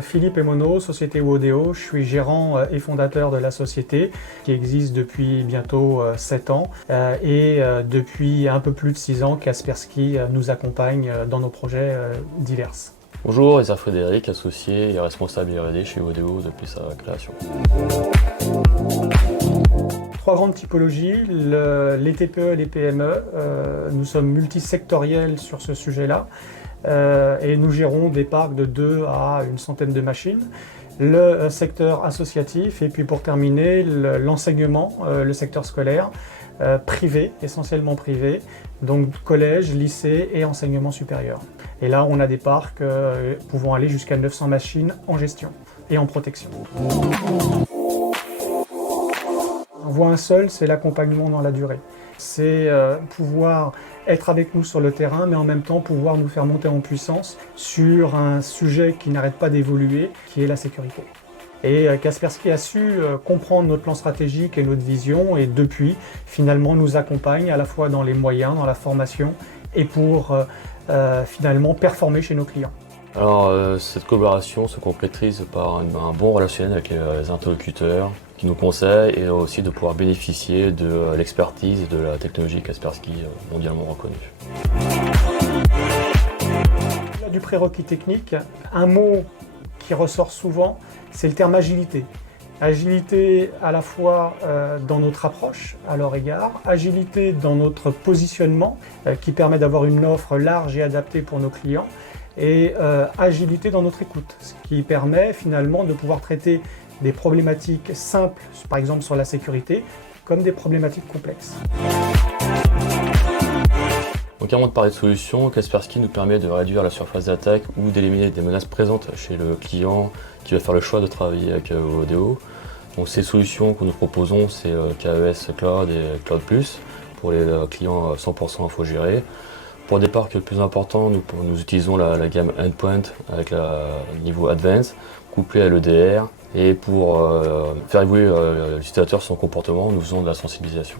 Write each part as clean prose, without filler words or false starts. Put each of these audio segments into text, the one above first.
Philippe Emono, société Wodeo. Je suis gérant et fondateur de la société qui existe depuis bientôt 7 ans et depuis un peu plus de 6 ans, Kaspersky nous accompagne dans nos projets divers. Bonjour, Isaac Frédéric, associé et responsable R&D chez Wodeo depuis sa création. 3 grandes typologies, les TPE et les PME. Nous sommes multisectoriels sur ce sujet-là et nous gérons des parcs de 2 à une centaine de machines. Le secteur associatif et puis pour terminer l'enseignement, le secteur scolaire, privé, essentiellement privé, donc collège, lycée et enseignement supérieur. Et là on a des parcs pouvant aller jusqu'à 900 machines en gestion et en protection. On voit un seul, c'est l'accompagnement dans la durée. C'est pouvoir être avec nous sur le terrain, mais en même temps pouvoir nous faire monter en puissance sur un sujet qui n'arrête pas d'évoluer, qui est la sécurité. Et Kaspersky a su comprendre notre plan stratégique et notre vision, et depuis, finalement, nous accompagne à la fois dans les moyens, dans la formation, et pour finalement performer chez nos clients. Alors, cette collaboration se concrétise par un bon relationnel avec les interlocuteurs qui nous conseillent et aussi de pouvoir bénéficier de l'expertise et de la technologie Kaspersky mondialement reconnue. Du prérequis technique, un mot qui ressort souvent, c'est le terme agilité. Agilité à la fois dans notre approche à leur égard, agilité dans notre positionnement qui permet d'avoir une offre large et adaptée pour nos clients, et agilité dans notre écoute, ce qui permet finalement de pouvoir traiter des problématiques simples, par exemple sur la sécurité, comme des problématiques complexes. Donc avant de parler de solutions, Kaspersky nous permet de réduire la surface d'attaque ou d'éliminer des menaces présentes chez le client qui va faire le choix de travailler avec Wodeo. Donc ces solutions que nous proposons, c'est KES Cloud et Cloud Plus pour les clients 100% infogérés. Pour des parcs plus importants, nous utilisons la gamme Endpoint avec le niveau Advanced, couplé à l'EDR. Et pour faire évoluer l'utilisateur son comportement, nous faisons de la sensibilisation.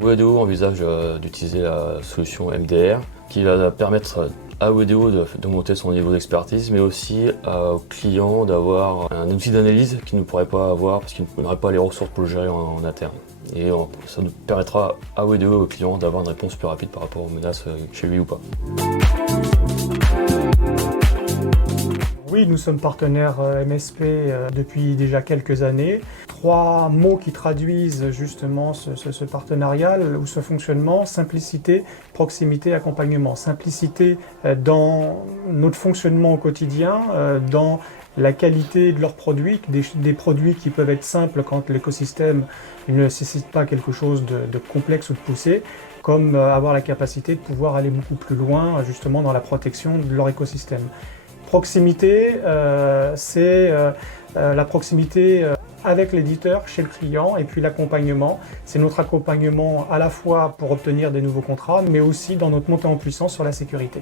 Wodeo envisage d'utiliser la solution MDR qui va permettre à Wodeo de monter son niveau d'expertise, mais aussi aux clients d'avoir un outil d'analyse qu'ils ne pourraient pas avoir parce qu'ils n'auraient pas les ressources pour le gérer en interne. Et ça nous permettra à Wodeo et aux clients d'avoir une réponse plus rapide par rapport aux menaces chez lui ou pas. Oui, nous sommes partenaires MSP depuis déjà quelques années. 3 mots qui traduisent justement ce partenariat ou ce fonctionnement: simplicité, proximité, accompagnement. Simplicité dans notre fonctionnement au quotidien, dans la qualité de leurs produits, des produits qui peuvent être simples quand l'écosystème ne nécessite pas quelque chose de complexe ou de poussé, comme avoir la capacité de pouvoir aller beaucoup plus loin justement dans la protection de leur écosystème. Proximité, c'est la proximité avec l'éditeur, chez le client, et puis l'accompagnement. C'est notre accompagnement à la fois pour obtenir des nouveaux contrats, mais aussi dans notre montée en puissance sur la sécurité.